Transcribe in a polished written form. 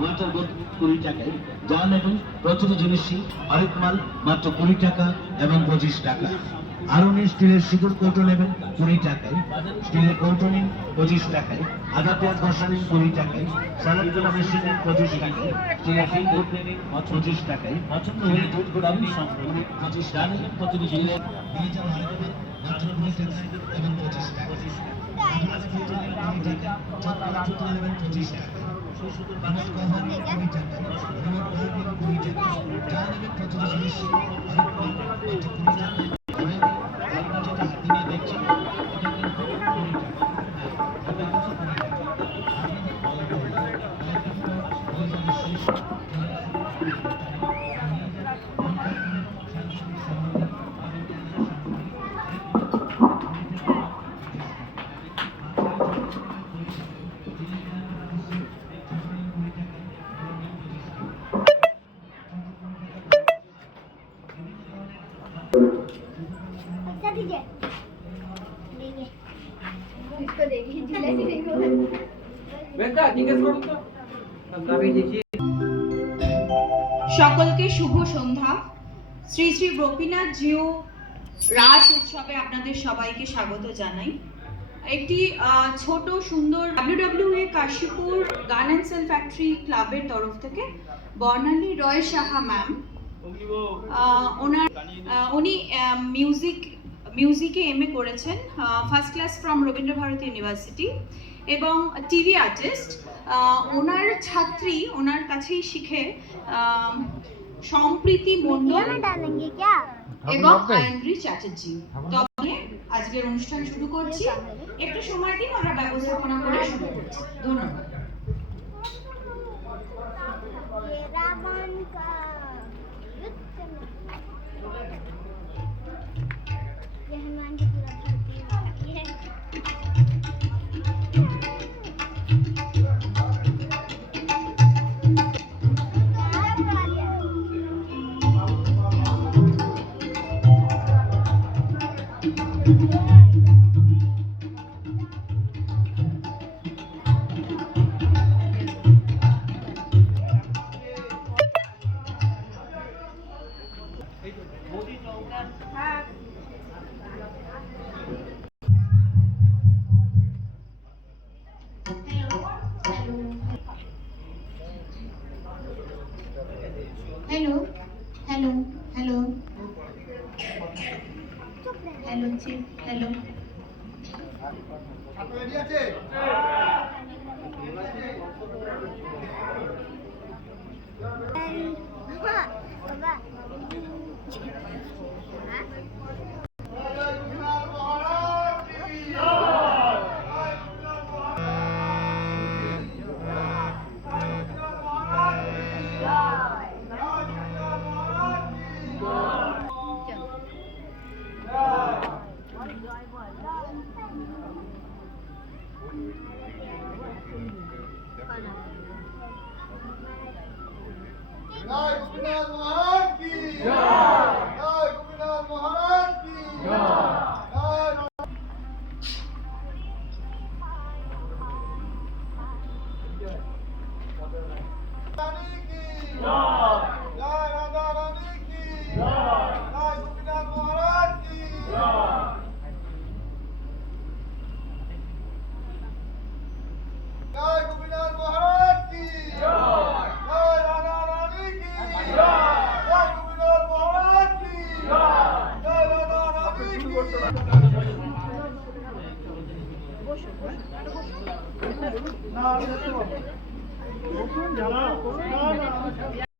Water বোতল 20 টাকায়, যা নেবেন প্রতিটি জিনিসই হরেক মাল মাত্র 20 টাকা এবং 25 টাকা। আরনি স্টিলের সিঁদুর কৌটো নেবেন 20 টাকায়, স্টিলের কৌটো নিন 25 টাকায়, আদা পেঁয়াজ ঘষা নিন 20 টাকায়, স্যালাড তোলা মেশিন নিন 25 টাকায়, স্টিলের টিন দুধ নিন 25 টাকায়, পছন্দ হলে দুধ গোড়ামি সম্পূর্ণ 25 টাকা নেবেন প্রতিটি জিনিস ডিজিটাল হাইড্রোজেন মাত্র 20 টাকায় এবং 25 টাকা। আপনারা কৌটো নেবেন 20 টাকা, চটপটা জুতো নেবেন 25 টাকা, সুন্দর বানাস কভার 20 টাকা, রিমোট ওয়ার নেবেন 20 টাকা, যা নেবেন প্রতিটি জিনিস হরেক মাল মাত্র 20 টাকা। সকলকে শুভ সন্ধ্যা। শ্রী শ্রী গোপীনাথ জিউ রাস উৎসবে আপনাদের সবাইকে স্বাগত জানাই। একটি ছোট সুন্দর WWE কাশীপুর গান অ্যান্ড সেল ফ্যাক্টরি ক্লাবের তরফ থেকে বর্ণালী রয় সাহা ম্যাম, উনি মিউজিকে এমএ করেছেন, first class from Rabindra Bharati university, এবং টিভি আর্টিস্ট। ওনার ছাত্রী ওনার কাছেই শিখে সম্প্রীতি মণ্ডল এবং আইন্দ্রি চ্যাটার্জি। তবে আজকের অনুষ্ঠান শুরু করছি, একটু সময় দিন, আমরা ব্যবস্থাপনা করে শুরু করছি। ধন্যবাদ। हेलो हेलो हेलो हेलो जी हेलो जय गोपीनाथ महाराज की जय, जय गोपीनाथ महाराज की जय, रानी की जय, जय राधा रानी की जय, जय गोपीनाथ महाराज की जय, जय गोपीनाथ महाराज की जय, जय राधा रानी की जय, जय गोपीनाथ महाराज की जय, जय राधा रानी की ना